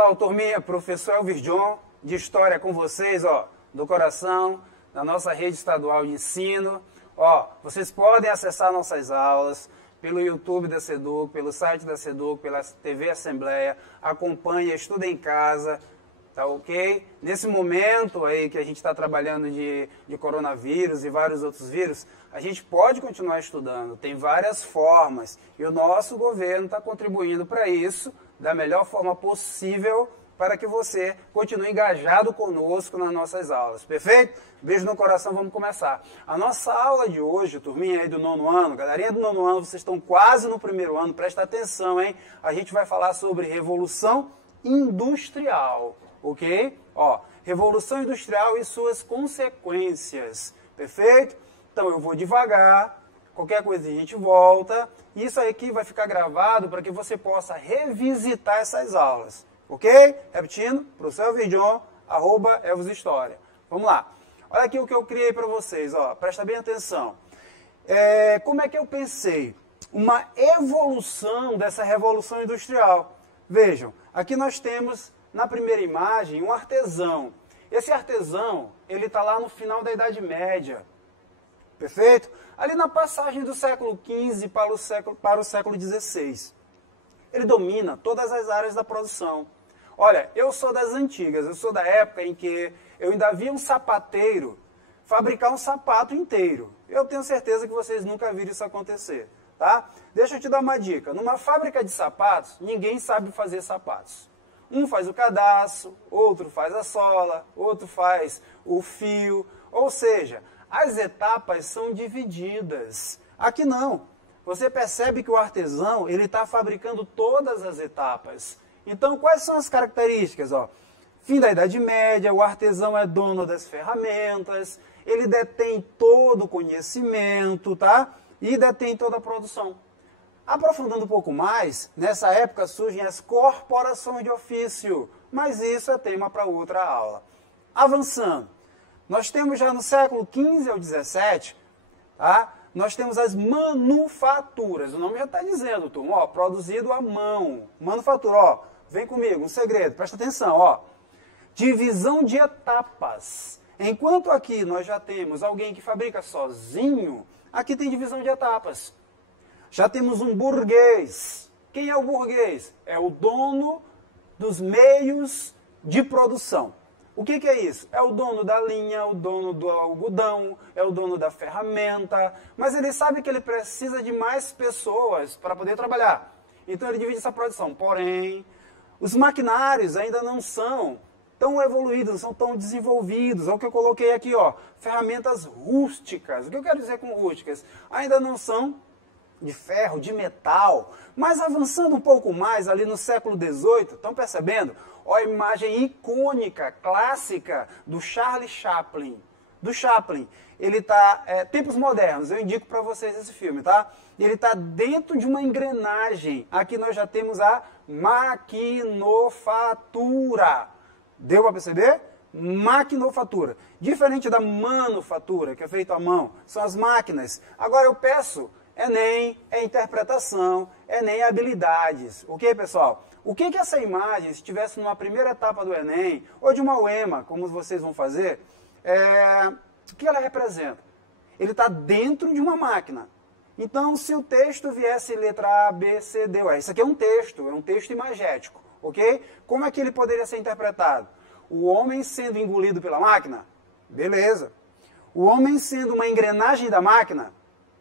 pessoal, turminha, professor Elvis John, de História com vocês, ó, do coração, da nossa rede estadual de ensino. Ó, vocês podem acessar nossas aulas pelo YouTube da SEDUC, pelo site da SEDUC, pela TV Assembleia, acompanha, estuda em casa, tá ok? Nesse momento aí que a gente está trabalhando de coronavírus e vários outros vírus, a gente pode continuar estudando, tem várias formas, e o nosso governo está contribuindo para isso da melhor forma possível para que você continue engajado conosco nas nossas aulas, perfeito? Beijo no coração, vamos começar. A nossa aula de hoje, turminha aí do 9º ano, galerinha do 9º ano, vocês estão quase no 1º ano, presta atenção, hein? A gente vai falar sobre Revolução Industrial, ok? Ó, Revolução Industrial e suas consequências, perfeito? Então eu vou devagar, qualquer coisa a gente volta, e isso aqui vai ficar gravado para que você possa revisitar essas aulas. Ok? Repetindo, professor Elvis John, @Elvis História. Vamos lá. Olha aqui o que eu criei para vocês, ó. Presta bem atenção. Como é que eu pensei? Uma evolução dessa revolução industrial. Vejam, aqui nós temos na primeira imagem um artesão. Esse artesão, ele está lá no final da Idade Média. Perfeito? Ali na passagem do século XV para o século XVI. Ele domina todas as áreas da produção. Olha, eu sou das antigas, eu sou da época em que eu ainda via um sapateiro fabricar um sapato inteiro. Eu tenho certeza que vocês nunca viram isso acontecer, tá? Deixa eu te dar uma dica. Numa fábrica de sapatos, ninguém sabe fazer sapatos. Um faz o cadarço, outro faz a sola, outro faz o fio. Ou seja, as etapas são divididas. Aqui não. Você percebe que o artesão ele está fabricando todas as etapas. Então, quais são as características? Ó, fim da Idade Média, o artesão é dono das ferramentas, ele detém todo o conhecimento, tá? E detém toda a produção. Aprofundando um pouco mais, nessa época surgem as corporações de ofício, mas isso é tema para outra aula. Avançando, nós temos já no século XV ao XVII, tá? Nós temos as manufaturas, o nome já está dizendo, turma, ó, produzido à mão. Manufatura, ó, vem comigo, um segredo, presta atenção, ó. Divisão de etapas. Enquanto aqui nós já temos alguém que fabrica sozinho, aqui tem divisão de etapas. Já temos um burguês. Quem é o burguês? É o dono dos meios de produção. O que é isso? É o dono da linha, o dono do algodão, é o dono da ferramenta, mas ele sabe que ele precisa de mais pessoas para poder trabalhar. Então ele divide essa produção. Porém, os maquinários ainda não são tão evoluídos, não são tão desenvolvidos. É o que eu coloquei aqui, ó, ferramentas rústicas. O que eu quero dizer com rústicas? Ainda não são de ferro, de metal, mas avançando um pouco mais ali no século XVIII, estão percebendo? Olha a imagem icônica, clássica do Charlie Chaplin. Do Chaplin. Ele está, tempos modernos, eu indico para vocês esse filme, tá? Ele está dentro de uma engrenagem. Aqui nós já temos a maquinofatura. Deu para perceber? Maquinofatura. Diferente da manufatura, que é feito à mão, são as máquinas. Agora eu peço, Enem é interpretação, Enem é habilidades. Ok, pessoal? O que essa imagem, se estivesse numa primeira etapa do Enem, ou de uma UEMA, como vocês vão fazer, o que ela representa? Ele está dentro de uma máquina. Então, se o texto viesse letra A, B, C, D, U, isso aqui é um texto imagético, ok? Como é que ele poderia ser interpretado? O homem sendo engolido pela máquina? Beleza. O homem sendo uma engrenagem da máquina?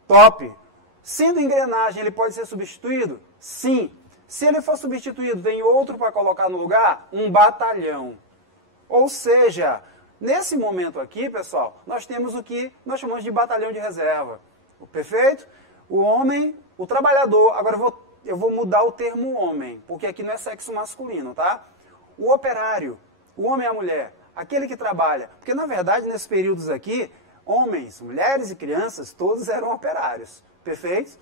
Top. Sendo engrenagem, ele pode ser substituído? Sim. Se ele for substituído, tem outro para colocar no lugar? Um batalhão. Ou seja, nesse momento aqui, pessoal, nós temos o que nós chamamos de batalhão de reserva. Perfeito? O homem, o trabalhador, agora eu vou mudar o termo homem, porque aqui não é sexo masculino, tá? O operário, o homem e a mulher, aquele que trabalha. Porque, na verdade, nesses períodos aqui, homens, mulheres e crianças, todos eram operários. Perfeito?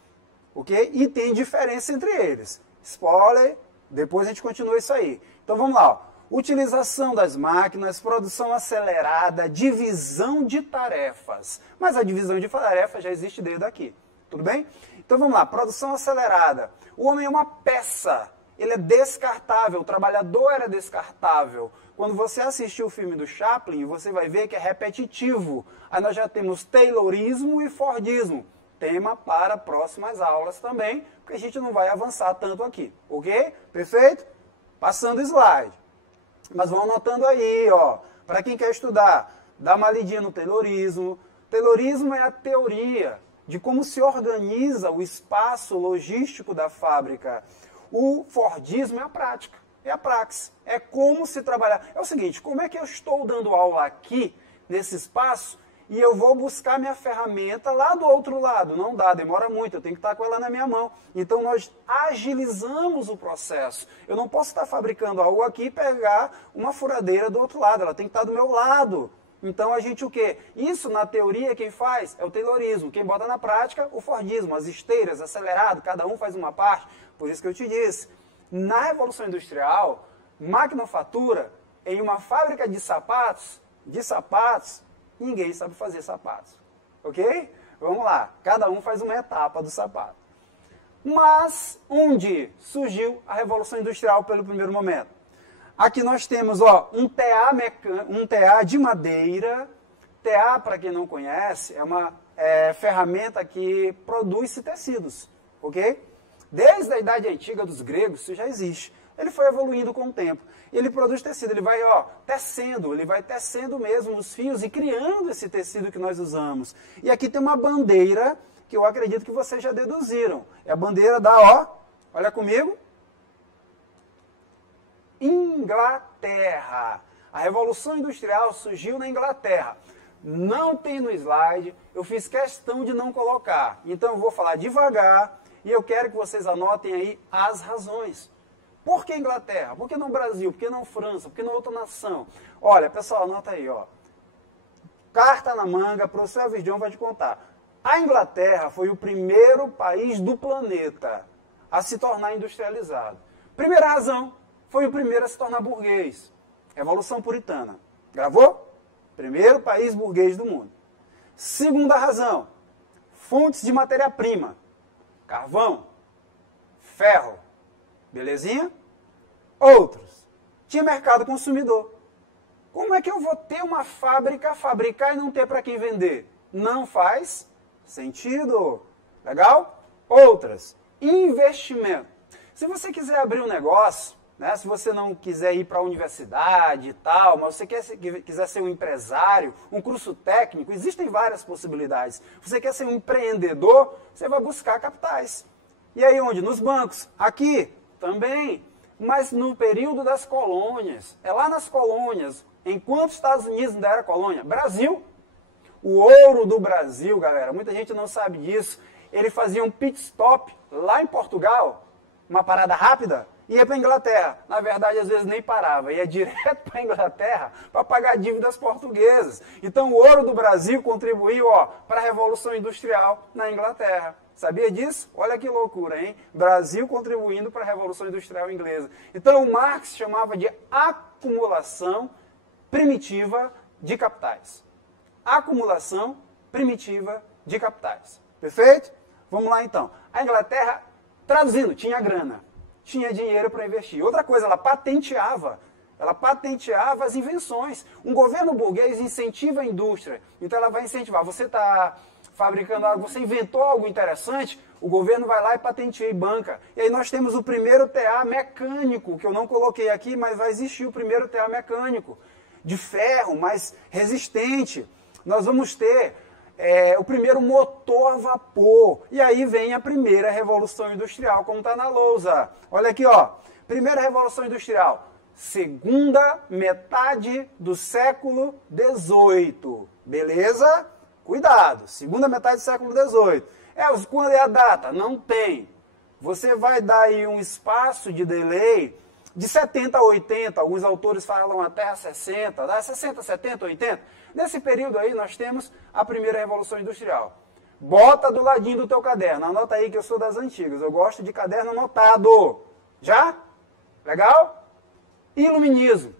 Ok? E tem diferença entre eles. Spoiler, depois a gente continua isso aí. Então vamos lá. Ó. Utilização das máquinas, produção acelerada, divisão de tarefas. Mas a divisão de tarefas já existe desde aqui. Tudo bem? Então vamos lá. Produção acelerada. O homem é uma peça. ele é descartável, o trabalhador era descartável. Quando você assistir o filme do Chaplin, você vai ver que é repetitivo. Aí nós já temos Taylorismo e Fordismo. Tema para próximas aulas também, porque a gente não vai avançar tanto aqui, ok? Perfeito? Passando o slide. Mas vão anotando aí, ó. Para quem quer estudar, dá uma lidinha no Taylorismo. Taylorismo é a teoria de como se organiza o espaço logístico da fábrica. O Fordismo é a prática, é a praxis, é como se trabalhar. É o seguinte, como é que eu estou dando aula aqui, nesse espaço, e eu vou buscar minha ferramenta lá do outro lado? Não dá, demora muito, eu tenho que estar com ela na minha mão. Então nós agilizamos o processo. Eu não posso estar fabricando algo aqui e pegar uma furadeira do outro lado, ela tem que estar do meu lado. Então a gente o quê? Isso na teoria quem faz é o Taylorismo, quem bota na prática o Fordismo, as esteiras, acelerado, cada um faz uma parte. Por isso que eu te disse, na Revolução Industrial, maquinofatura, em uma fábrica de sapatos, ninguém sabe fazer sapatos. Ok? Vamos lá, cada um faz uma etapa do sapato. Mas, onde surgiu a Revolução Industrial pelo primeiro momento? Aqui nós temos ó, um TA de madeira. TA, para quem não conhece, é uma ferramenta que produz tecidos. Ok? Desde a Idade Antiga dos gregos, isso já existe. Ele foi evoluindo com o tempo. Ele produz tecido, ele vai tecendo mesmo os fios e criando esse tecido que nós usamos. E aqui tem uma bandeira que eu acredito que vocês já deduziram. É a bandeira da, ó, olha comigo, Inglaterra. A Revolução Industrial surgiu na Inglaterra. Não tem no slide, eu fiz questão de não colocar. Então eu vou falar devagar e eu quero que vocês anotem aí as razões. Por que Inglaterra? Por que não Brasil? Por que não França? Por que não outra nação? Olha, pessoal, anota aí, ó. Carta na manga, o professor Elvis John vai te contar. A Inglaterra foi o primeiro país do planeta a se tornar industrializado. Primeira razão, foi o primeiro a se tornar burguês. Revolução Puritana. Gravou? Primeiro país burguês do mundo. Segunda razão, fontes de matéria-prima. Carvão, ferro, belezinha? Outros, tinha mercado consumidor. Como é que eu vou ter uma fábrica, fabricar e não ter para quem vender? Não faz sentido. Legal? Outras, investimento. Se você quiser abrir um negócio, né, se você não quiser ir para a universidade e tal, mas você quiser ser um empresário, um curso técnico, existem várias possibilidades. Você quer ser um empreendedor, você vai buscar capitais. E aí onde? Nos bancos. Aqui também, mas no período das colônias. É lá nas colônias. Enquanto os Estados Unidos ainda era colônia. Brasil, o ouro do Brasil, galera, muita gente não sabe disso. Ele fazia um pit stop lá em Portugal, uma parada rápida, ia para a Inglaterra. Na verdade, às vezes nem parava, ia direto para a Inglaterra para pagar dívidas portuguesas. Então, o ouro do Brasil contribuiu para a Revolução Industrial na Inglaterra. Sabia disso? Olha que loucura, hein? Brasil contribuindo para a Revolução Industrial Inglesa. Então, o Marx chamava de acumulação primitiva de capitais. Acumulação primitiva de capitais. Perfeito? Vamos lá, então. A Inglaterra, traduzindo, tinha grana. Tinha dinheiro para investir. Outra coisa, ela patenteava as invenções. Um governo burguês incentiva a indústria. Então ela vai incentivar. Você está fabricando algo, você inventou algo interessante, o governo vai lá e patenteia e banca. E aí nós temos o primeiro TA mecânico, que eu não coloquei aqui, mas vai existir o primeiro TA mecânico. De ferro, mais resistente. Nós vamos ter o primeiro motor a vapor. E aí vem a primeira revolução industrial, como está na lousa. Olha aqui, ó. Primeira revolução industrial. Segunda metade do século XVIII. Beleza? Cuidado. Segunda metade do século XVIII. Quando é a data? Não tem. Você vai dar aí um espaço de delay de 70 a 80. Alguns autores falam até 60. Dá 60, 70, 80. Nesse período aí nós temos a primeira revolução industrial. Bota do ladinho do teu caderno. Anota aí que eu sou das antigas. Eu gosto de caderno anotado. Já? Legal? Iluminismo.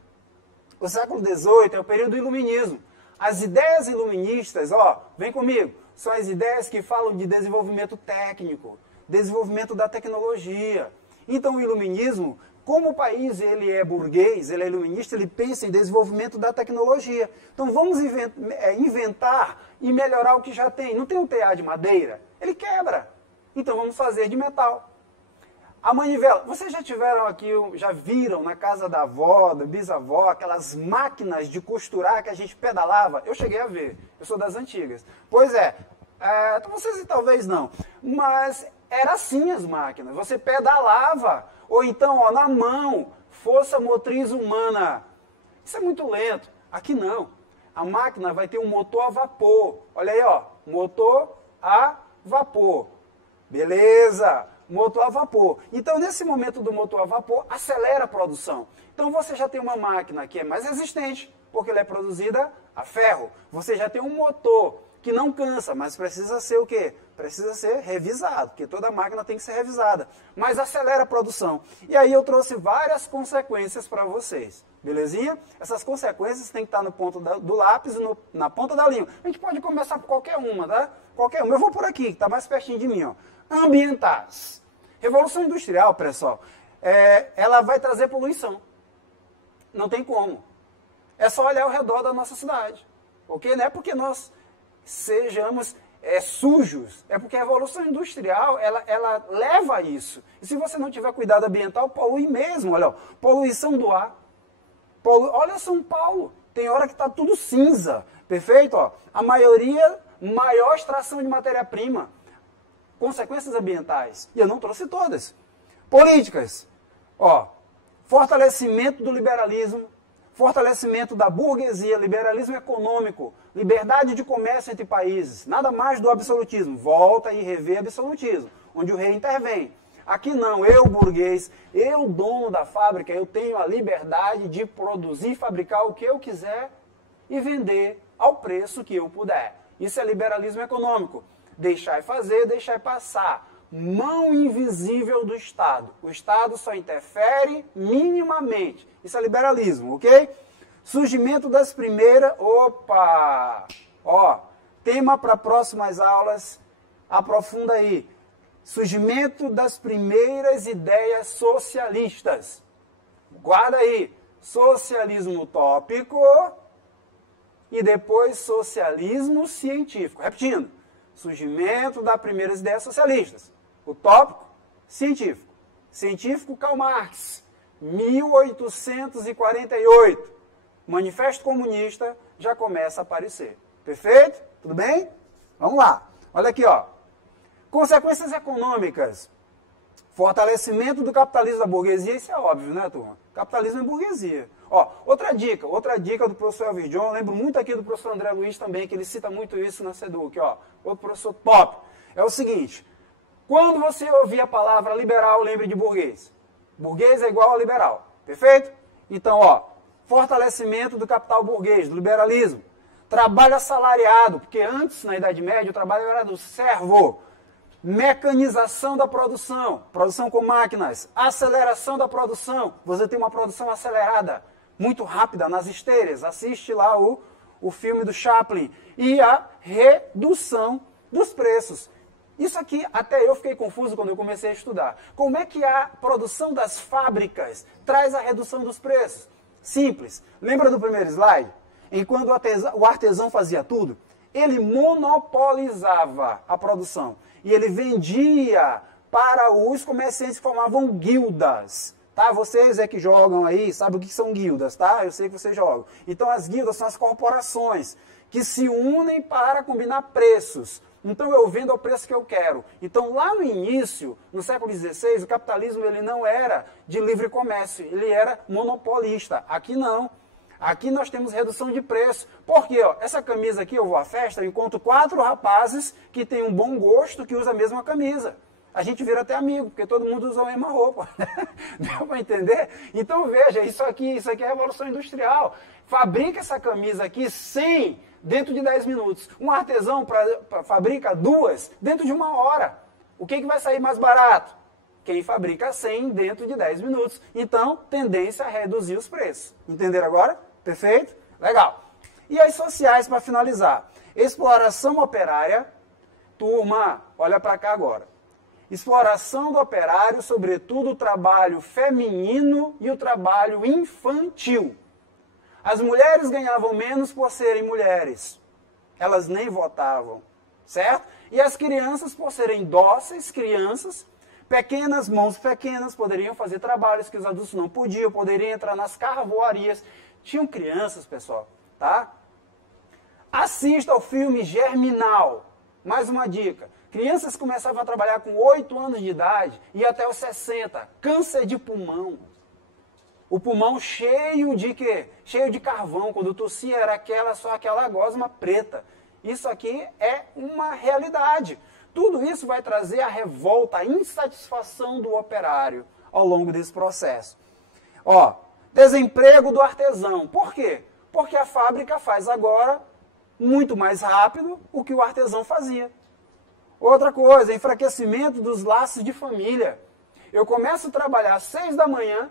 O século XVIII é o período do iluminismo. As ideias iluministas, vem comigo, são as ideias que falam de desenvolvimento técnico, desenvolvimento da tecnologia. Então o iluminismo, como o país ele é burguês, ele é iluminista, ele pensa em desenvolvimento da tecnologia. Então vamos inventar e melhorar o que já tem. Não tem um tear de madeira? Ele quebra. Então vamos fazer de metal. A manivela, vocês já tiveram aqui, já viram na casa da avó, da bisavó, aquelas máquinas de costurar que a gente pedalava? Eu cheguei a ver, eu sou das antigas. Pois é, vocês talvez não, mas era assim as máquinas, você pedalava, ou então ó, na mão, força motriz humana. Isso é muito lento, aqui não. A máquina vai ter um motor a vapor, olha aí ó, motor a vapor, beleza? Motor a vapor. Então, nesse momento do motor a vapor, acelera a produção. Então, você já tem uma máquina que é mais resistente, porque ela é produzida a ferro. Você já tem um motor que não cansa, mas precisa ser o quê? Precisa ser revisado, porque toda máquina tem que ser revisada. Mas acelera a produção. E aí eu trouxe várias consequências para vocês. Belezinha? Essas consequências têm que estar no ponto do lápis e na ponta da língua. A gente pode começar por qualquer uma, tá? Qualquer uma. Eu vou por aqui, que está mais pertinho de mim, ó. Ambientais. Revolução industrial, pessoal, ela vai trazer poluição. Não tem como. É só olhar ao redor da nossa cidade. Ok? Não é porque nós sejamos sujos, é porque a revolução industrial, ela leva a isso. E se você não tiver cuidado ambiental, polui mesmo. Olha, ó, poluição do ar. Olha São Paulo, tem hora que está tudo cinza. Perfeito? Ó, a maioria, maior extração de matéria-prima. Consequências ambientais. E eu não trouxe todas. Políticas. Ó, fortalecimento do liberalismo, fortalecimento da burguesia, liberalismo econômico, liberdade de comércio entre países, nada mais do absolutismo. Volta e revê absolutismo, onde o rei intervém. Aqui não, eu burguês, eu dono da fábrica, eu tenho a liberdade de produzir, fabricar o que eu quiser e vender ao preço que eu puder. Isso é liberalismo econômico. Deixar e fazer, deixar e passar. Mão invisível do Estado. O Estado só interfere minimamente. Isso é liberalismo, ok? Surgimento das primeiras... Opa! Ó, tema para próximas aulas. Aprofunda aí. Surgimento das primeiras ideias socialistas. Guarda aí. Socialismo utópico e depois socialismo científico. Repetindo. Surgimento das primeiras ideias socialistas. Utópico, científico. Científico, Karl Marx, 1848. Manifesto Comunista já começa a aparecer. Perfeito? Tudo bem? Vamos lá. Olha aqui, ó. Consequências econômicas. Fortalecimento do capitalismo da burguesia, isso é óbvio, né, turma? Capitalismo é burguesia. Ó, outra dica do professor Elvis John, lembro muito aqui do professor André Luiz também, que ele cita muito isso na SEDUC, ó, outro professor top. É o seguinte, quando você ouvir a palavra liberal, lembre de burguês. Burguês é igual a liberal, perfeito? Então, ó, fortalecimento do capital burguês, do liberalismo. Trabalho assalariado, porque antes, na Idade Média, o trabalho era do servo. Mecanização da produção, produção com máquinas, aceleração da produção, você tem uma produção acelerada, muito rápida, nas esteiras, assiste lá o filme do Chaplin, e a redução dos preços. Isso aqui, até eu fiquei confuso quando eu comecei a estudar. Como é que a produção das fábricas traz a redução dos preços? Simples, lembra do primeiro slide? Enquanto o artesão fazia tudo, ele monopolizava a produção. E ele vendia para os comerciantes que formavam guildas. Tá? Vocês é que jogam aí, sabem o que são guildas, tá? Eu sei que vocês jogam. Então as guildas são as corporações que se unem para combinar preços. Então eu vendo ao preço que eu quero. Então lá no início, no século XVI, o capitalismo ele não era de livre comércio, ele era monopolista. Aqui não. Aqui nós temos redução de preço. Por quê? Ó, essa camisa aqui, eu vou à festa, eu encontro 4 rapazes que têm um bom gosto, que usam a mesma camisa. A gente vira até amigo, porque todo mundo usa a mesma roupa. Deu para entender? Então veja, isso aqui é revolução industrial. Fabrica essa camisa aqui 100 dentro de 10 minutos. Um artesão fabrica 2 dentro de 1 hora. O que vai sair mais barato? Quem fabrica 100 dentro de 10 minutos. Então, tendência a reduzir os preços. Entenderam agora? Perfeito? Legal. E as sociais, para finalizar. Exploração operária. Turma, olha para cá agora. Exploração do operário, sobretudo o trabalho feminino e o trabalho infantil. As mulheres ganhavam menos por serem mulheres. Elas nem votavam, certo? E as crianças, por serem dóceis, crianças, pequenas, mãos pequenas, poderiam fazer trabalhos que os adultos não podiam, poderiam entrar nas carvoarias. Tinham crianças, pessoal, tá? Assista ao filme Germinal. Mais uma dica. Crianças começavam a trabalhar com 8 anos de idade e até os 60. Câncer de pulmão. O pulmão cheio de quê? Cheio de carvão. Quando tossia era só aquela gosma preta. Isso aqui é uma realidade. Tudo isso vai trazer a revolta, a insatisfação do operário ao longo desse processo. Ó, desemprego do artesão. Por quê? Porque a fábrica faz agora muito mais rápido o que o artesão fazia. Outra coisa, enfraquecimento dos laços de família. Eu começo a trabalhar às 6 da manhã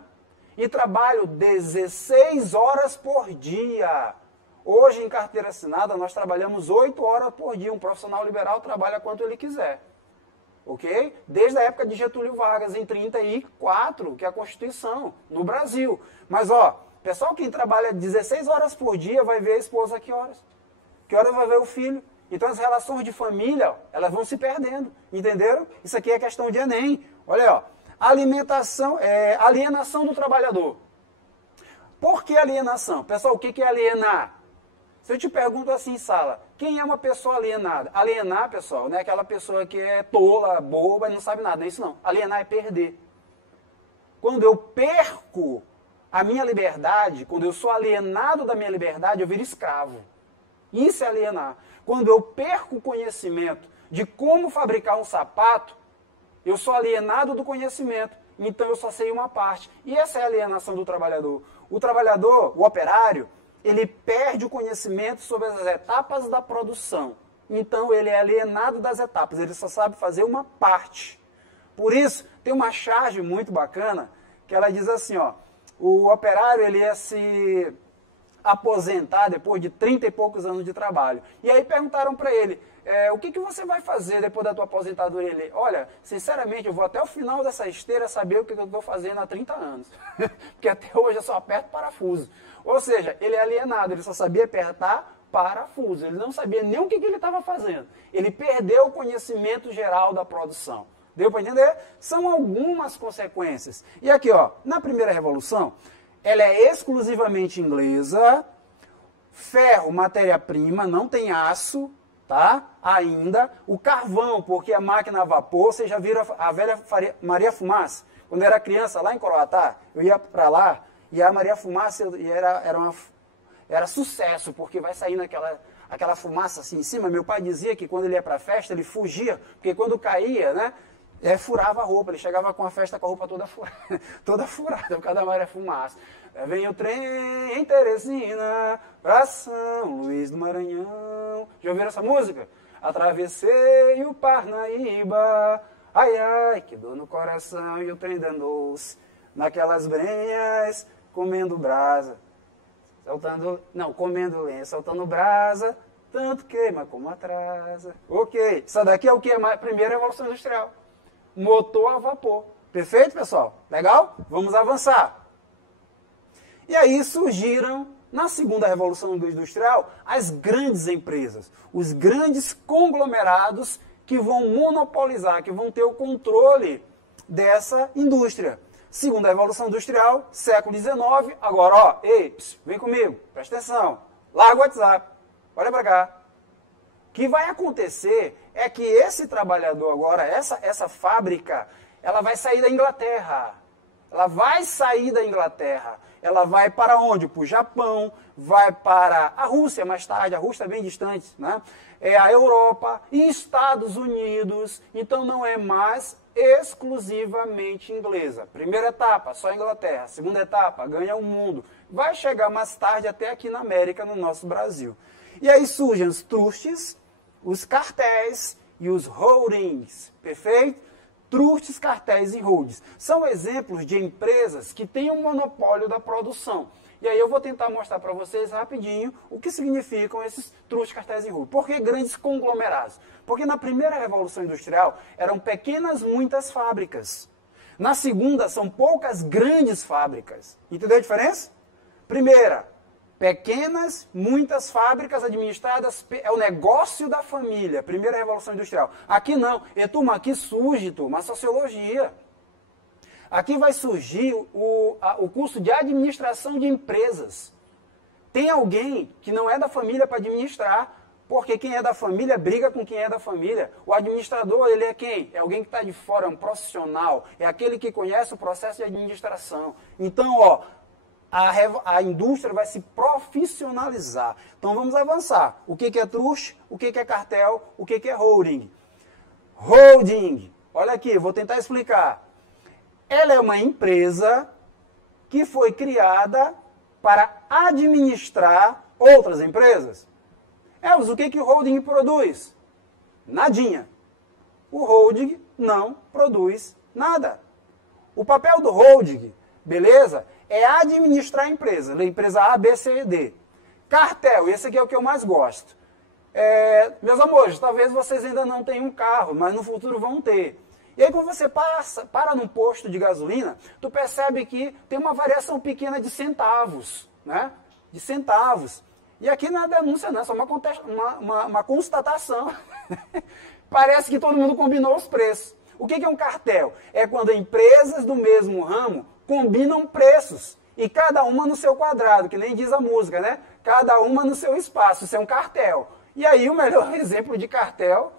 e trabalho 16 horas por dia. Hoje, em carteira assinada, nós trabalhamos 8 horas por dia. Um profissional liberal trabalha quanto ele quiser. Ok? Desde a época de Getúlio Vargas, em 34, que é a Constituição, no Brasil. Mas, ó, pessoal que trabalha 16 horas por dia vai ver a esposa a que horas? Que horas vai ver o filho? Então as relações de família, elas vão se perdendo, entenderam? Isso aqui é questão de Enem. Olha, ó, alienação do trabalhador. Por que alienação? Pessoal, o que é alienar? Se eu te pergunto assim em sala, quem é uma pessoa alienada? Alienar, pessoal, não é aquela pessoa que é tola, boba e não sabe nada, não é isso não. Alienar é perder. Quando eu perco a minha liberdade, quando eu sou alienado da minha liberdade, eu viro escravo. Isso é alienar. Quando eu perco o conhecimento de como fabricar um sapato, eu sou alienado do conhecimento. Então eu só sei uma parte. E essa é a alienação do trabalhador. O trabalhador, o operário, ele perde o conhecimento sobre as etapas da produção. Então ele é alienado das etapas. Ele só sabe fazer uma parte. Por isso, tem uma charge muito bacana que ela diz assim, ó, o operário ele ia se aposentar depois de 30 e poucos anos de trabalho. E aí perguntaram para ele, o que você vai fazer depois da tua aposentadoria? Ele, olha, sinceramente, eu vou até o final dessa esteira saber o que eu estou fazendo há 30 anos. Porque até hoje eu só aperto parafuso. Ou seja, ele é alienado, ele só sabia apertar parafuso. Ele não sabia nem o que ele estava fazendo. Ele perdeu o conhecimento geral da produção. Deu para entender? São algumas consequências. E aqui, ó, na primeira revolução, ela é exclusivamente inglesa, ferro, matéria-prima, não tem aço, tá? Ainda. O carvão, porque a máquina a vapor, vocês já viram a velha Maria Fumaça? Quando eu era criança, lá em Coroatá, eu ia para lá, e a Maria Fumaça era sucesso, porque vai saindo aquela fumaça assim em cima. Meu pai dizia que quando ele ia para a festa, ele fugia, porque quando caía, né? Furava a roupa, ele chegava com a festa com a roupa toda furada, por causa da Maria Fumaça. Vem o trem em Teresina, pra São Luís do Maranhão. Já ouviram essa música? Atravessei o Parnaíba, ai ai, que dor no coração, e o trem danou-se naquelas brenhas, comendo brasa, comendo lenha, soltando brasa, tanto queima como atrasa. Ok, isso daqui é o que? A primeira revolução industrial. Motor a vapor. Perfeito, pessoal? Legal? Vamos avançar. E aí surgiram, na segunda revolução industrial, as grandes empresas, os grandes conglomerados que vão monopolizar, que vão ter o controle dessa indústria. Segunda revolução industrial, século XIX. Agora, ó, ei, vem comigo, presta atenção. Larga o WhatsApp. Olha para cá. O que vai acontecer é que esse trabalhador agora, essa fábrica, ela vai sair da Inglaterra. Ela vai sair da Inglaterra. Ela vai para onde? Para o Japão, vai para a Rússia mais tarde, a Rússia é bem distante, né? A Europa e Estados Unidos. Então não é mais exclusivamente inglesa. Primeira etapa, só Inglaterra. Segunda etapa, ganha o mundo. Vai chegar mais tarde até aqui na América, no nosso Brasil. E aí surgem os trustes, os cartéis e os holdings, perfeito? Trustes, cartéis e holdings. São exemplos de empresas que têm um monopólio da produção. E aí eu vou tentar mostrar para vocês rapidinho o que significam esses trust, cartéis e RUP. Por que grandes conglomerados? Porque na primeira Revolução Industrial eram pequenas, muitas fábricas. Na segunda são poucas grandes fábricas. Entendeu a diferença? Primeira, pequenas, muitas fábricas administradas, é o negócio da família, primeira Revolução Industrial. Aqui não, turma, aqui surge, turma, a sociologia. Aqui vai surgir o curso de administração de empresas. Tem alguém que não é da família para administrar, porque quem é da família briga com quem é da família. O administrador, ele é quem? É alguém que está de fora, é um profissional, é aquele que conhece o processo de administração. Então, ó, a indústria vai se profissionalizar. Então vamos avançar. O que é trust? O que é cartel? O que é holding? Holding, olha aqui, vou tentar explicar. Ela é uma empresa que foi criada para administrar outras empresas. Elvis, o que o holding produz? Nadinha. O holding não produz nada. O papel do holding, beleza? É administrar a empresa. Empresa A, B, C e D. Cartel, esse aqui é o que eu mais gosto. Meus amores, talvez vocês ainda não tenham um carro, mas no futuro vão ter. E aí quando você para num posto de gasolina, tu percebe que tem uma variação pequena de centavos, né? De centavos. E aqui não é denúncia não, é só uma constatação. Parece que todo mundo combinou os preços. O que é um cartel? É quando empresas do mesmo ramo combinam preços. E cada uma no seu quadrado, que nem diz a música, né? Cada uma no seu espaço, isso é um cartel. E aí o melhor exemplo de cartel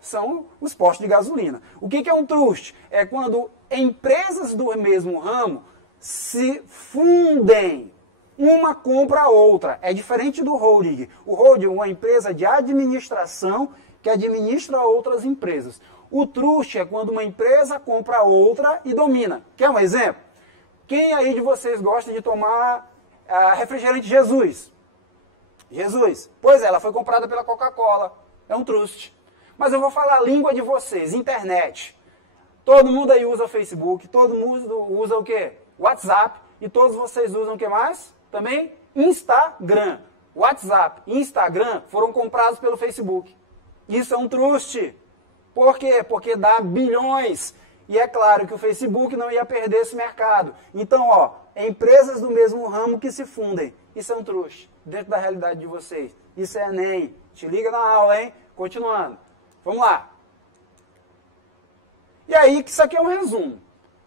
são os postos de gasolina. O que é um trust? É quando empresas do mesmo ramo se fundem, uma compra a outra. É diferente do holding. O holding é uma empresa de administração que administra outras empresas. O trust é quando uma empresa compra outra e domina. Quer um exemplo? Quem aí de vocês gosta de tomar refrigerante Jesus? Jesus. Pois é, ela foi comprada pela Coca-Cola. É um trust. Mas eu vou falar a língua de vocês, internet. Todo mundo aí usa Facebook, todo mundo usa o quê? WhatsApp. E todos vocês usam o que mais? Também Instagram. WhatsApp e Instagram foram comprados pelo Facebook. Isso é um trust. Por quê? Porque dá bilhões. E é claro que o Facebook não ia perder esse mercado. Então, ó, empresas do mesmo ramo que se fundem. Isso é um trust. Dentro da realidade de vocês. Isso é Enem. Te liga na aula, hein? Continuando. Vamos lá. E aí, isso aqui é um resumo.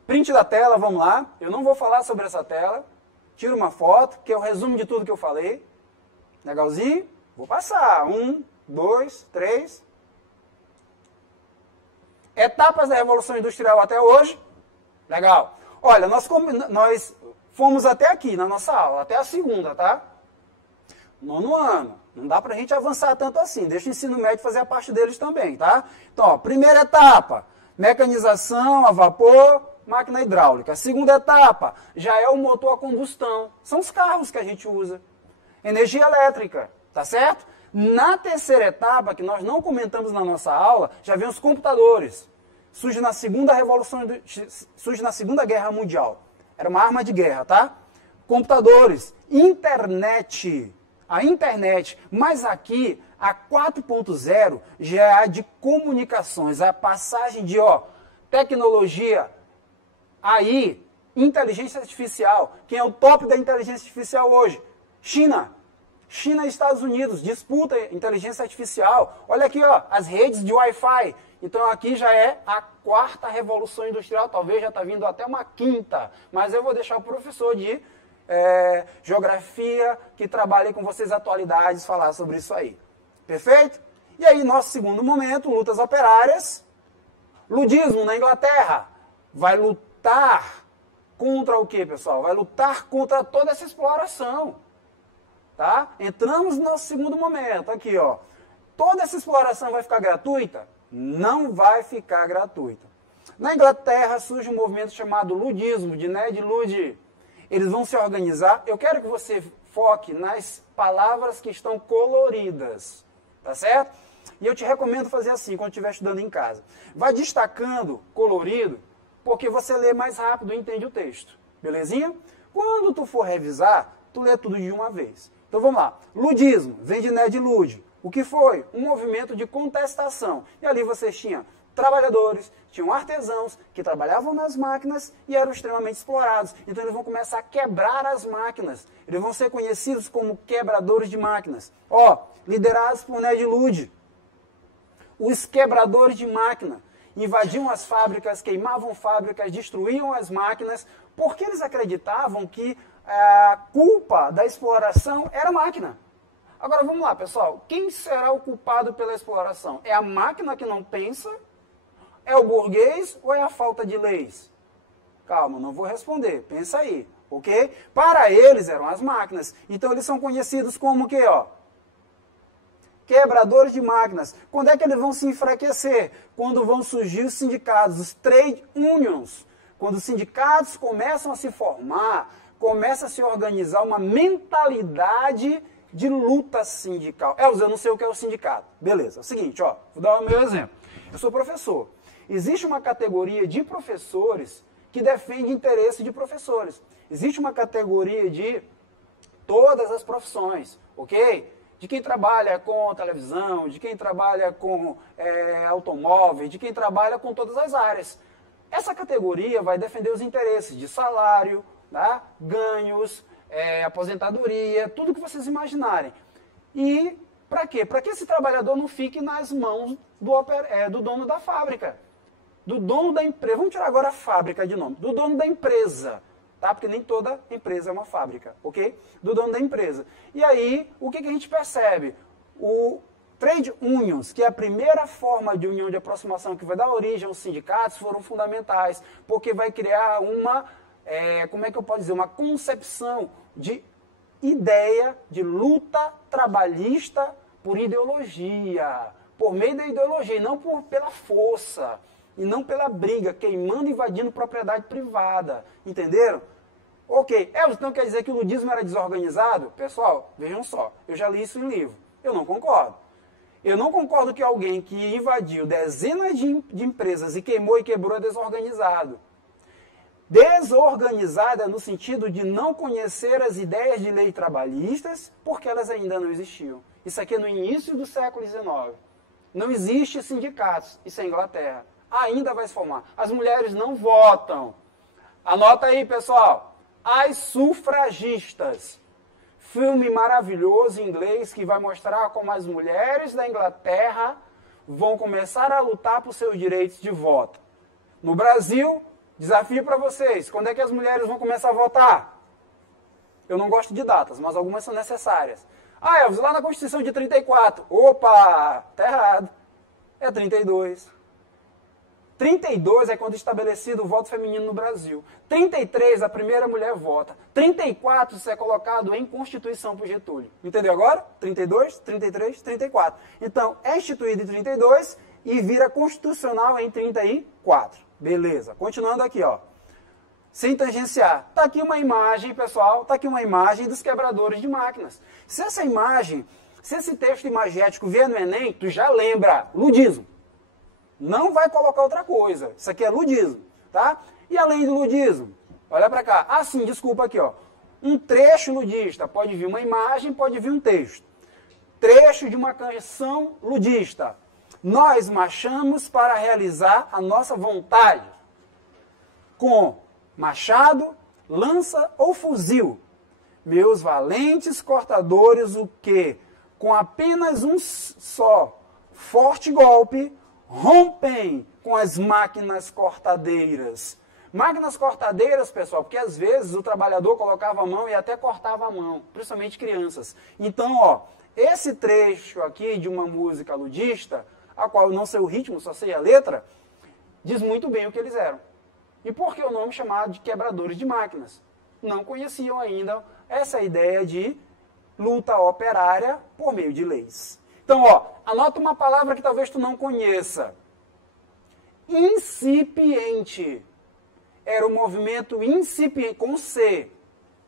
Print da tela, vamos lá. Eu não vou falar sobre essa tela. Tiro uma foto, que é o resumo de tudo que eu falei. Legalzinho? Vou passar. 1, 2, 3. Etapas da Revolução Industrial até hoje. Legal. Olha, nós fomos até aqui na nossa aula, até a segunda, tá? 9º ano. Não dá pra gente avançar tanto assim. Deixa o ensino médio fazer a parte deles também, tá? Então, ó, primeira etapa, mecanização a vapor, máquina hidráulica. Segunda etapa, já é o motor a combustão. São os carros que a gente usa. Energia elétrica, tá certo? Na terceira etapa, que nós não comentamos na nossa aula, já vem os computadores. Surge na surge na Segunda Guerra Mundial. Era uma arma de guerra, tá? Computadores, internet. A internet, mas aqui a 4.0 já é a de comunicações, a passagem de tecnologia, aí, inteligência artificial. Quem é o top da inteligência artificial hoje? China. China e Estados Unidos disputam inteligência artificial. Olha aqui, ó, as redes de Wi-Fi. Então aqui já é a 4ª revolução industrial, talvez já está vindo até uma 5ª, mas eu vou deixar o professor de geografia, que trabalha com vocês atualidades, falar sobre isso aí. Perfeito? E aí, nosso segundo momento, lutas operárias. Ludismo na Inglaterra vai lutar contra o quê, pessoal? Vai lutar contra toda essa exploração. Tá? Entramos no nosso segundo momento, aqui, ó. Toda essa exploração vai ficar gratuita? Não vai ficar gratuita. Na Inglaterra surge um movimento chamado ludismo, de Ned Ludd. Eles vão se organizar. Eu quero que você foque nas palavras que estão coloridas, tá certo? E eu te recomendo fazer assim, quando estiver estudando em casa. Vai destacando colorido, porque você lê mais rápido e entende o texto. Belezinha? Quando tu for revisar, tu lê tudo de uma vez. Então vamos lá. Ludismo, vem de Ned Ludd. O que foi? Um movimento de contestação. E ali vocês tinham trabalhadores, tinham artesãos que trabalhavam nas máquinas e eram extremamente explorados. Então eles vão começar a quebrar as máquinas. Eles vão ser conhecidos como quebradores de máquinas. Liderados por Ned Ludd. Os quebradores de máquina invadiam as fábricas, queimavam fábricas, destruíam as máquinas, porque eles acreditavam que a culpa da exploração era a máquina. Agora vamos lá, pessoal. Quem será o culpado pela exploração? É a máquina que não pensa? É o burguês ou é a falta de leis? Calma, não vou responder. Pensa aí, ok? Para eles eram as máquinas. Então eles são conhecidos como o quê, quebradores de máquinas. Quando é que eles vão se enfraquecer? Quando vão surgir os sindicatos, os trade unions. Quando os sindicatos começam a se formar, começa a se organizar uma mentalidade de luta sindical. Eu não sei o que é o sindicato. Beleza, é o seguinte, vou dar o meu exemplo. Eu sou professor. Existe uma categoria de professores que defende interesse de professores. Existe uma categoria de todas as profissões, ok? De quem trabalha com televisão, de quem trabalha com automóveis, de quem trabalha com todas as áreas. Essa categoria vai defender os interesses de salário, tá? Ganhos, aposentadoria, tudo que vocês imaginarem. E para quê? Para que esse trabalhador não fique nas mãos do dono da fábrica, do dono da empresa. Vamos tirar agora a fábrica de nome. Do dono da empresa. Tá? Porque nem toda empresa é uma fábrica, ok? Do dono da empresa. E aí, o que a gente percebe? O trade unions, que é a primeira forma de união de aproximação que vai dar origem aos sindicatos, foram fundamentais, porque vai criar uma, como é que eu posso dizer, uma concepção de ideia de luta trabalhista por ideologia, por meio da ideologia, e não pela força, e não pela briga, queimando e invadindo propriedade privada. Entenderam? Ok. Então quer dizer que o ludismo era desorganizado? Pessoal, vejam só, eu já li isso em livro. Eu não concordo. Eu não concordo que alguém que invadiu dezenas de empresas e queimou e quebrou é desorganizado. Desorganizada no sentido de não conhecer as ideias de lei trabalhistas, porque elas ainda não existiam. Isso aqui é no início do século XIX. Não existe sindicatos. Isso é Inglaterra. Ainda vai se formar. As mulheres não votam. Anota aí, pessoal. As Sufragistas. Filme maravilhoso em inglês que vai mostrar como as mulheres da Inglaterra vão começar a lutar por seus direitos de voto. No Brasil, desafio para vocês. Quando é que as mulheres vão começar a votar? Eu não gosto de datas, mas algumas são necessárias. Elvis, lá na Constituição de 34. Opa, tá errado. É 32. 32 é quando estabelecido o voto feminino no Brasil. 33, a primeira mulher vota. 34, isso é colocado em Constituição por Getúlio. Entendeu agora? 32, 33, 34. Então, é instituído em 32 e vira constitucional em 34. Beleza. Continuando aqui, sem tangenciar. Está aqui uma imagem, pessoal, está aqui uma imagem dos quebradores de máquinas. Se essa imagem, se esse texto imagético vier no Enem, tu já lembra, ludismo. Não vai colocar outra coisa. Isso aqui é ludismo, tá? E além do ludismo, olha para cá. Sim, desculpa aqui, Um trecho ludista. Pode vir uma imagem, pode vir um texto. Trecho de uma canção ludista. Nós marchamos para realizar a nossa vontade. Com machado, lança ou fuzil. Meus valentes cortadores, o que? Com apenas um só forte golpe, rompem com as máquinas cortadeiras. Máquinas cortadeiras, pessoal, porque às vezes o trabalhador colocava a mão e até cortava a mão, principalmente crianças. Então, esse trecho aqui de uma música ludista, a qual eu não sei o ritmo, só sei a letra, diz muito bem o que eles eram. E por que o nome chamado de quebradores de máquinas? Não conheciam ainda essa ideia de luta operária por meio de leis. Então, anota uma palavra que talvez tu não conheça. Incipiente. Era um movimento incipiente, com C.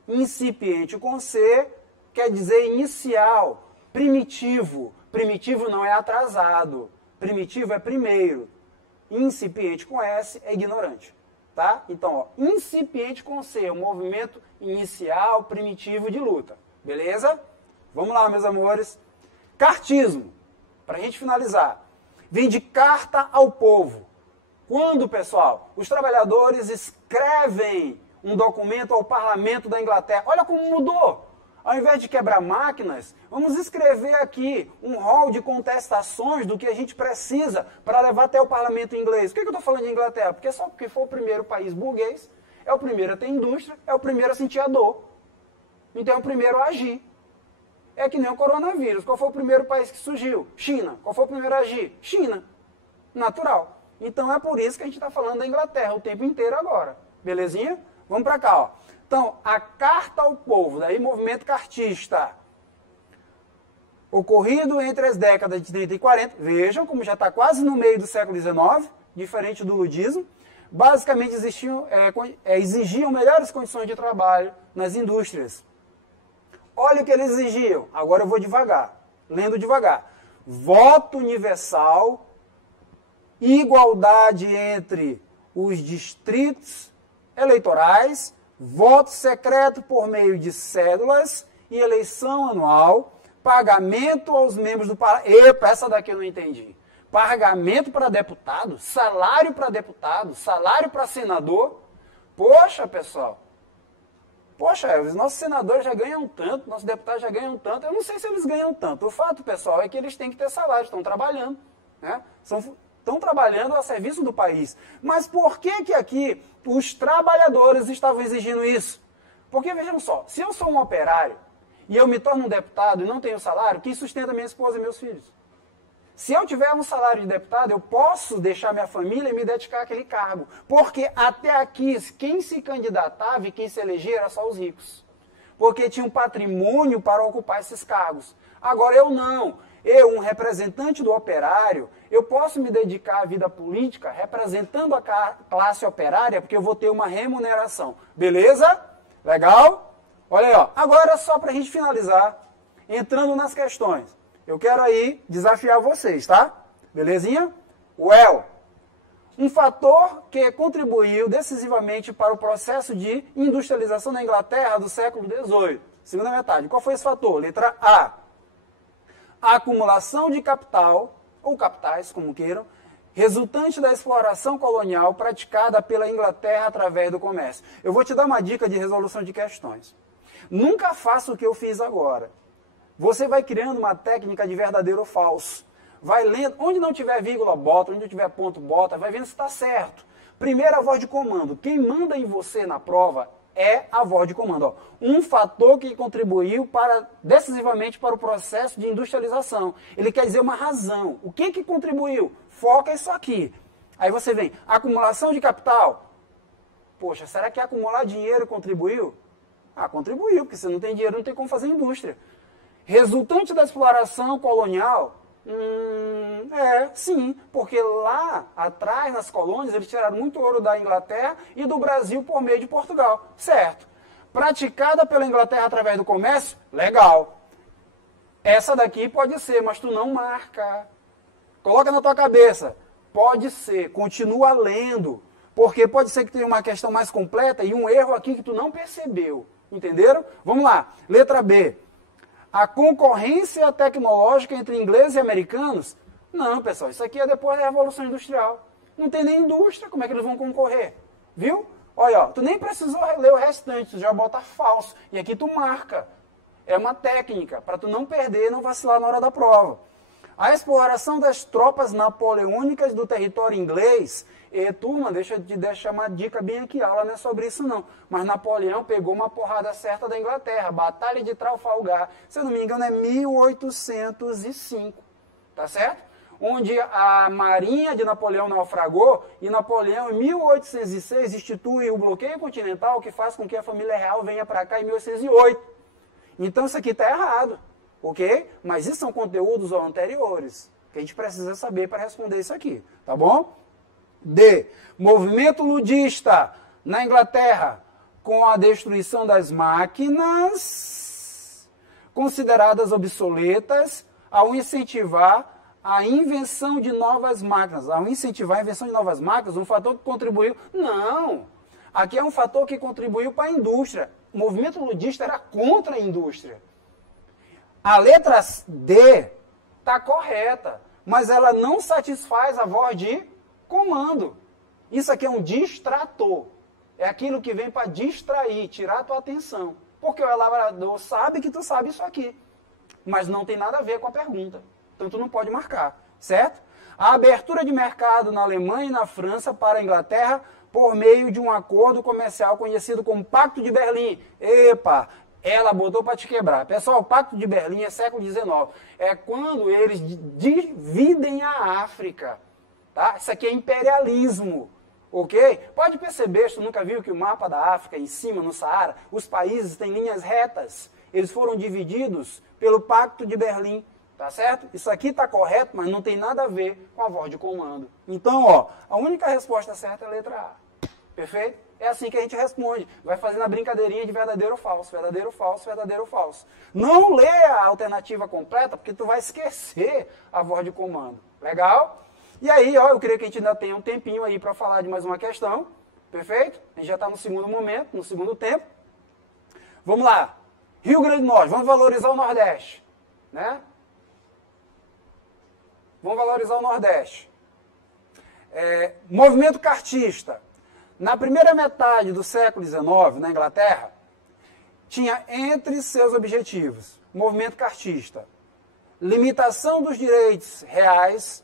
Incipiente com C quer dizer inicial, primitivo. Primitivo não é atrasado. Primitivo é primeiro. Incipiente com S é ignorante. tá? Então, ó, incipiente com C, o movimento inicial primitivo de luta, beleza? Vamos lá, meus amores. Cartismo, para a gente finalizar, vem de carta ao povo. Quando, pessoal, os trabalhadores escrevem um documento ao parlamento da Inglaterra, olha como mudou. Ao invés de quebrar máquinas, vamos escrever aqui um rol de contestações do que a gente precisa para levar até o parlamento inglês. Por que eu estou falando de Inglaterra? Porque só porque foi o primeiro país burguês, é o primeiro a ter indústria, é o primeiro a sentir a dor. Então é o primeiro a agir. É que nem o coronavírus. Qual foi o primeiro país que surgiu? China. Qual foi o primeiro a agir? China. Natural. Então é por isso que a gente está falando da Inglaterra o tempo inteiro agora. Belezinha? Vamos para cá, ó. Então, a carta ao povo, daí movimento cartista, ocorrido entre as décadas de 30 e 40, vejam como já está quase no meio do século XIX, diferente do ludismo, basicamente exigiam melhores condições de trabalho nas indústrias. Olha o que eles exigiam, agora eu vou devagar, lendo devagar. Voto universal, igualdade entre os distritos eleitorais, voto secreto por meio de cédulas e eleição anual, pagamento aos membros do parlamento. Epa, essa daqui eu não entendi. Pagamento para deputado, salário para senador. Poxa, pessoal. Poxa, os nossos senadores já ganham tanto, nossos deputados já ganham tanto. Eu não sei se eles ganham tanto. O fato, pessoal, é que eles têm que ter salário, estão trabalhando, né? Estão trabalhando a serviço do país. Mas por que aqui os trabalhadores estavam exigindo isso? Porque, vejam só, se eu sou um operário e eu me torno um deputado e não tenho salário, quem sustenta minha esposa e meus filhos? Se eu tiver um salário de deputado, eu posso deixar minha família e me dedicar àquele cargo. Porque até aqui, quem se candidatava e quem se elegia era só os ricos. Porque tinha um patrimônio para ocupar esses cargos. Agora eu não. Eu, um representante do operário, eu posso me dedicar à vida política representando a classe operária, porque eu vou ter uma remuneração. Beleza? Legal? Olha aí, ó. Agora, só para a gente finalizar, entrando nas questões. Eu quero aí desafiar vocês, tá? Belezinha? Well, um fator que contribuiu decisivamente para o processo de industrialização na Inglaterra do século XVIII. Segunda metade. Qual foi esse fator? Letra A. A acumulação de capital, ou capitais, como queiram, resultante da exploração colonial praticada pela Inglaterra através do comércio. Eu vou te dar uma dica de resolução de questões. Nunca faça o que eu fiz agora. Você vai criando uma técnica de verdadeiro ou falso. Vai lendo, onde não tiver vírgula, bota, onde não tiver ponto, bota, vai vendo se está certo. Primeiro, a voz de comando. Quem manda em você na prova é a voz de comando. Ó. Um fator que contribuiu decisivamente para o processo de industrialização. Ele quer dizer uma razão. O que contribuiu? Foca isso aqui. Aí você vem, acumulação de capital. Poxa, será que acumular dinheiro contribuiu? Ah, contribuiu, porque se não tem dinheiro não tem como fazer indústria. Resultante da exploração colonial? Sim, porque lá atrás, nas colônias, eles tiraram muito ouro da Inglaterra e do Brasil por meio de Portugal. Certo. Praticada pela Inglaterra através do comércio? Legal. Essa daqui pode ser, mas tu não marca. Coloca na tua cabeça. Pode ser, continua lendo. Porque pode ser que tenha uma questão mais completa e um erro aqui que tu não percebeu. Entenderam? Vamos lá. Letra B. A concorrência tecnológica entre ingleses e americanos? Não, pessoal, isso aqui é depois da Revolução Industrial. Não tem nem indústria, como é que eles vão concorrer? Viu? Olha, ó, tu nem precisou ler o restante, tu já bota falso. E aqui tu marca. É uma técnica, para tu não perder, não vacilar na hora da prova. A exploração das tropas napoleônicas do território inglês. E, turma, deixa eu te deixar uma dica bem aqui, a aula não é sobre isso não. Mas Napoleão pegou uma porrada certa da Inglaterra, Batalha de Trafalgar, se eu não me engano é 1805, tá certo? Onde a marinha de Napoleão naufragou e Napoleão, em 1806, institui o bloqueio continental que faz com que a família real venha para cá em 1808. Então isso aqui está errado, ok? Mas isso são conteúdos anteriores, que a gente precisa saber para responder isso aqui, tá bom? D. Movimento ludista na Inglaterra com a destruição das máquinas consideradas obsoletas ao incentivar a invenção de novas máquinas. Ao incentivar a invenção de novas máquinas, um fator que contribuiu... Não! Aqui é um fator que contribuiu para a indústria. O movimento ludista era contra a indústria. A letra D está correta, mas ela não satisfaz a voz de comando. Isso aqui é um distrator. É aquilo que vem para distrair, tirar a tua atenção. Porque o elaborador sabe que tu sabe isso aqui, mas não tem nada a ver com a pergunta. Então tu não pode marcar, certo? A abertura de mercado na Alemanha e na França para a Inglaterra por meio de um acordo comercial conhecido como Pacto de Berlim. Epa, ela botou para te quebrar. Pessoal, o Pacto de Berlim é século XIX. É quando eles dividem a África. Tá? Isso aqui é imperialismo. Ok? Pode perceber, se tu nunca viu que o mapa da África, em cima, no Saara, os países têm linhas retas. Eles foram divididos pelo Pacto de Berlim. Tá certo? Isso aqui está correto, mas não tem nada a ver com a voz de comando. Então, ó, a única resposta certa é a letra A. Perfeito? É assim que a gente responde. Vai fazendo a brincadeirinha de verdadeiro ou falso, verdadeiro ou falso, verdadeiro ou falso. Não lê a alternativa completa, porque tu vai esquecer a voz de comando. Legal? E aí, ó, eu creio que a gente ainda tem um tempinho aí para falar de mais uma questão. Perfeito? A gente já está no segundo momento, no segundo tempo. Vamos lá. Rio Grande do Norte, vamos valorizar o Nordeste. Né? Vamos valorizar o Nordeste. Movimento cartista. Na primeira metade do século XIX, na Inglaterra, tinha entre seus objetivos, movimento cartista, limitação dos direitos reais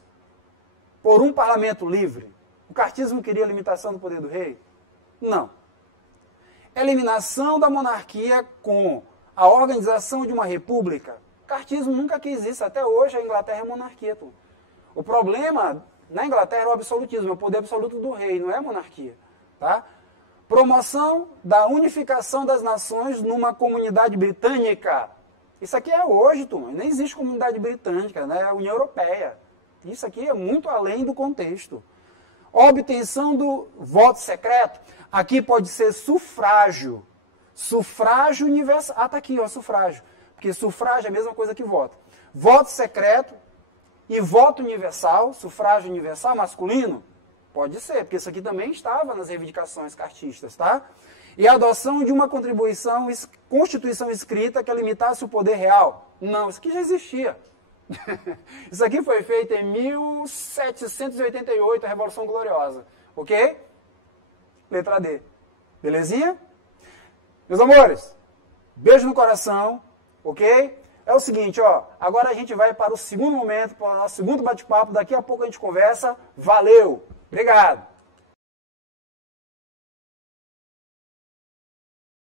por um parlamento livre. O cartismo queria limitação do poder do rei? Não. Eliminação da monarquia com a organização de uma república. O cartismo nunca quis isso. Até hoje a Inglaterra é monarquia. O problema na Inglaterra é o absolutismo, é o poder absoluto do rei, não é a monarquia. Tá? Promoção da unificação das nações numa comunidade britânica. Isso aqui é hoje, turma. Nem existe comunidade britânica, né? É a União Europeia. Isso aqui é muito além do contexto. Obtenção do voto secreto. Aqui pode ser sufrágio. Sufrágio universal. Ah, tá aqui, ó, sufrágio. Porque sufrágio é a mesma coisa que voto. Voto secreto e voto universal, sufrágio universal masculino, pode ser, porque isso aqui também estava nas reivindicações cartistas, tá? E a adoção de uma constituição escrita que limitasse o poder real. Não, isso aqui já existia. Isso aqui foi feito em 1788, a Revolução Gloriosa. Ok? Letra D. Belezinha? Meus amores, beijo no coração, ok? É o seguinte, ó, agora a gente vai para o segundo momento, para o nosso segundo bate-papo, daqui a pouco a gente conversa. Valeu! Obrigado!